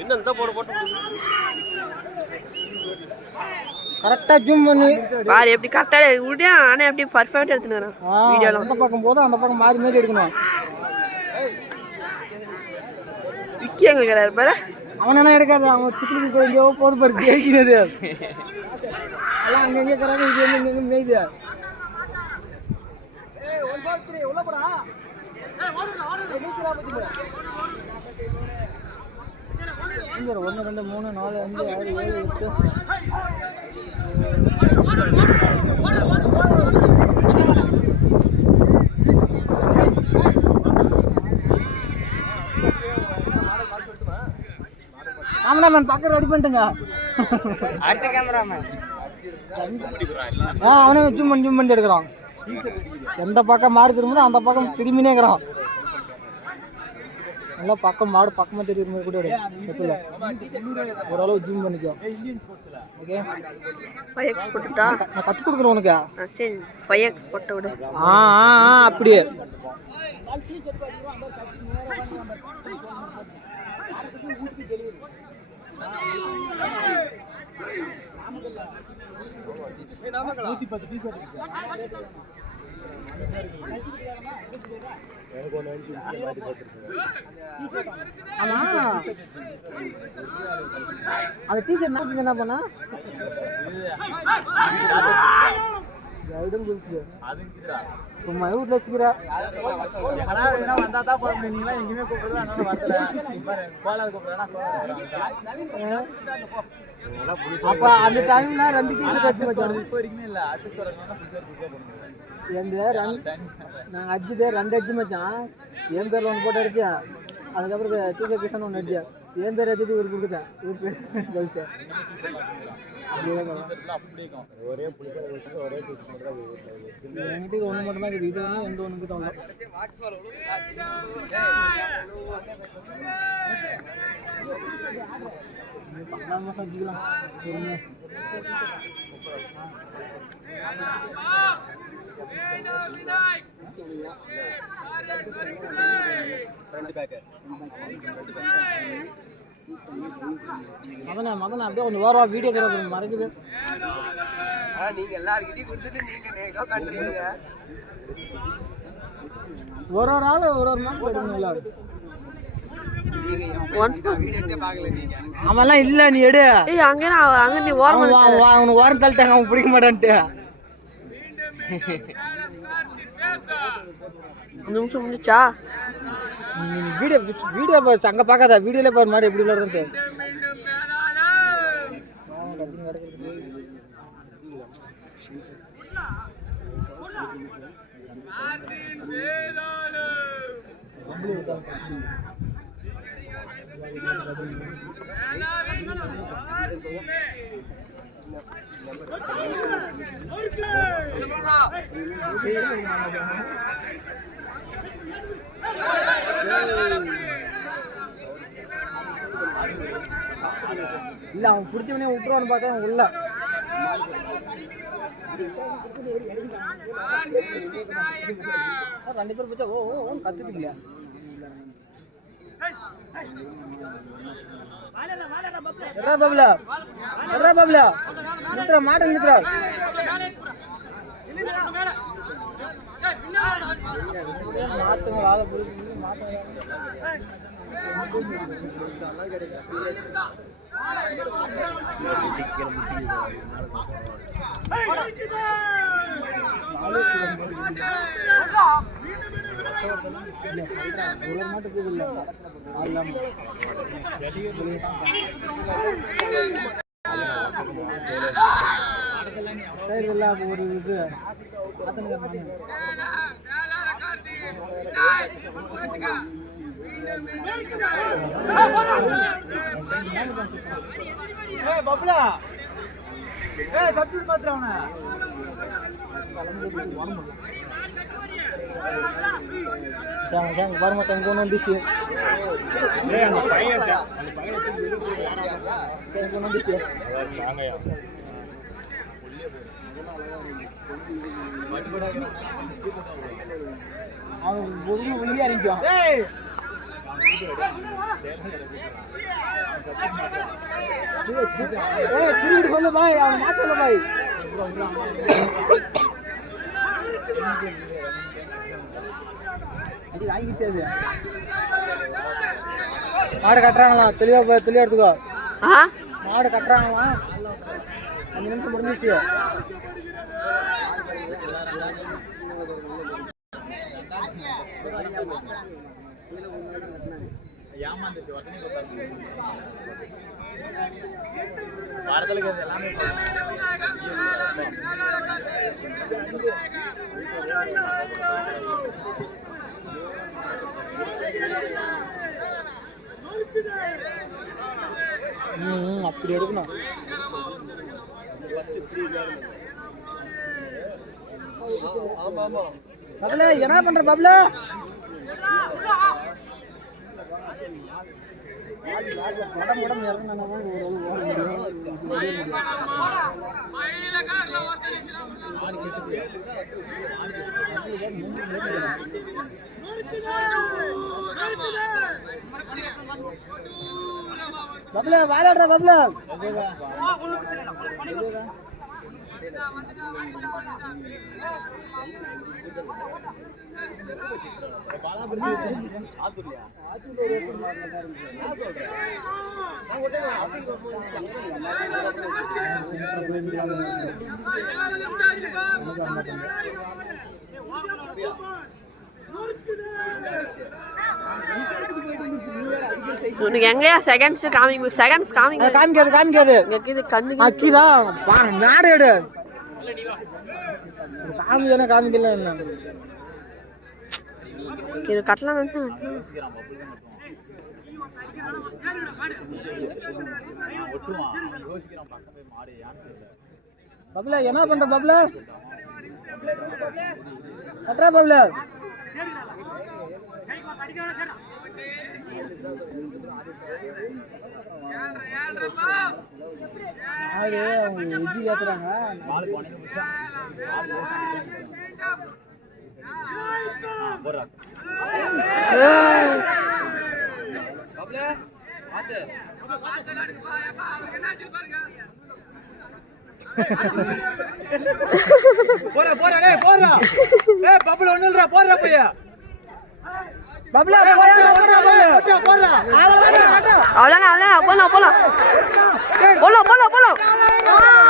என்ன இந்த போட போட்டு கரெக்டா ஜூம் பண்ணி. பாரு எப்படி கரெக்டா விடியா ஆனா எப்படி பர்ஃபெக்ட் எடுத்துக்கிறேன் ஆ, வீடியோலாம் அந்த பக்கம் போதும் அந்த பக்கம் மாறி மாறி எடுக்கணும். விக்கி எங்க இருக்கிறாரு பாரு. அவன் என்ன எடுக்காது? அவன் திக்கு கொஞ்சம் போது பாரு ஜெயிக்கிறது எல்லாம் அங்க எங்க இருக்கிறாங்க இது எங்க எங்க மேய்து. ஒன்று ரெண்டு மூணு நாலு அஞ்சு ஆறு ஏழு எட்டு. கேமராமேன் பக்கம் ரெடி பண்ணிட்டுங்க. அடுத்த கேமராமேன் ஆ அவனே ஜூம் பண்ணி ஜூம் பண்ணி எடுக்கிறான். எந்த பக்கம் மாடு திரும்புதோ அந்த பக்கம் திரும்பினே இருக்கிறான் நல்லா பக்கம் மாடு பக்கமாக தெரியுற மாதிரி கூட. தப்பில்ல ஓரளவு ஜூம் பண்ணிக்கோ. ஓகே ஃபைவ் எக்ஸ் போட்டுட்டா? நான் கற்றுக் கொடுக்குறேன் உனக்கு. சரி. ஃபைவ் எக்ஸ் போட்டு விடு. ஆ ஆ ஆ அப்படியே. ஆமா அந்த டீச்சர் என்ன என்ன பண்ணா? சும்மா வீட்டில் வச்சுக்கிற. அப்ப அந்த டைம்ல ரெண்டு டீச்சர் கட்டி வச்சோம் எந்த ரெண்டு நாங்கள் அடிச்சதே ரெண்டு அடிச்சு மச்சான். என் பேரில் ஒன்று போட்டு அடிச்சேன் அதுக்கப்புறம் டீச்சர் கிருஷ்ணன் ஒன்று அடிச்சேன் என் பேர் அடிச்சது இவருக்கு கொடுத்தேன் இவர் பேர் கழிச்சேன் என்கிட்ட இது ஒன்று மட்டும் தான் இருக்குது. இது ஒன்று எந்த ஒன்றுக்கு தான் பண்ணாம செஞ்சுக்கலாம் மதன மதன அப்படியே கொஞ்சம் ஓரவா வீடியோ கிராஃபர் மறைக்குது. நீங்க எல்லாருக்கிட்டையும் கொடுத்துட்டு நீங்க கண்டுறீங்க ஒரு ஒரு ஆள் ஒரு ஒரு மாதிரி எடுக்கணும் எல்லாரும். அவன்லாம் இல்லை நீ எடு. ஏய் அங்கே நான் அங்கே நீ ஓரமா அவன் அவன் அவன் அவனுக்கு ஓரம் தள்ளிட்டாங்க அவன் பிடிக்க மாட்டான்ட்டு. ஒரு நிமிஷம் முடிச்சா? வீடியோ வீடியோ பாரு அங்கே பார்க்காத வீடியோல பாரு மாடு எப்படி விளாடுறது இல்லை அவன் பிடிச்சவனே விட்டுருவான்னு பார்த்தா உள்ள. ரெண்டு பேர் பிடிச்சா ஓ ஓ ஓன்னு கத்துட்டு இல்லையா எட்ரா பாபுலா எட்ரா பாபுலா நிறுத்துறா மாட்டை நிறுத்துறா மாத்துங்க புரிஞ்சு பிடிச்சி மாட்டுங்க ஒரு மாட்டுக்கு இது இல்லை ஆள் சரி இல்லை அப்போ சாங்க சாங்க பாருங்க தங்க ஒன்று வந்துச்சு ஒன்று வந்துச்சு அவன் ஒழுங்கா இறங்கிக்குவான் ஏய் திரும்பி கொண்டு பாய் அவன் மாச்சல பாய் மாடு கட்டுறாங்களாம். தெளிவா தெளிவா எடுத்துக்கோ. ஆ? மாடு கட்டுறாங்களாம். அஞ்சு நிமிஷம் முடிஞ்சிச்சு. ம் அப்படி எடுக்கணும் பப்ல என்ன பண்ற பப்ல மடம் உடம்பு இறங்கினா பப்ல வாலாடுற பப்ல. உனக்கு எங்கயா செகண்ட்ஸ் காமிங்க செகண்ட்ஸ் காமிங்க காமிக்காது காமிக்காது. கண்ணுக்கு அக்கிதான் வா நாடு எடு. காமிக்கல என்ன இது கட்டலாம். பப்ல என்ன பண்ற பப்ல? கட்டுறா பப்ல. ஆடு அவங்க வெஜ்ஜி ஏத்துறாங்க போறா போறா டேய் போறா. பப்புல பப்ல போடுறா பையா போறா பையா போறா போறா போறா அவ்வளோதான் அவ்வளோதான். போலாம் போலாம் போலாம் போலாம் போலாம்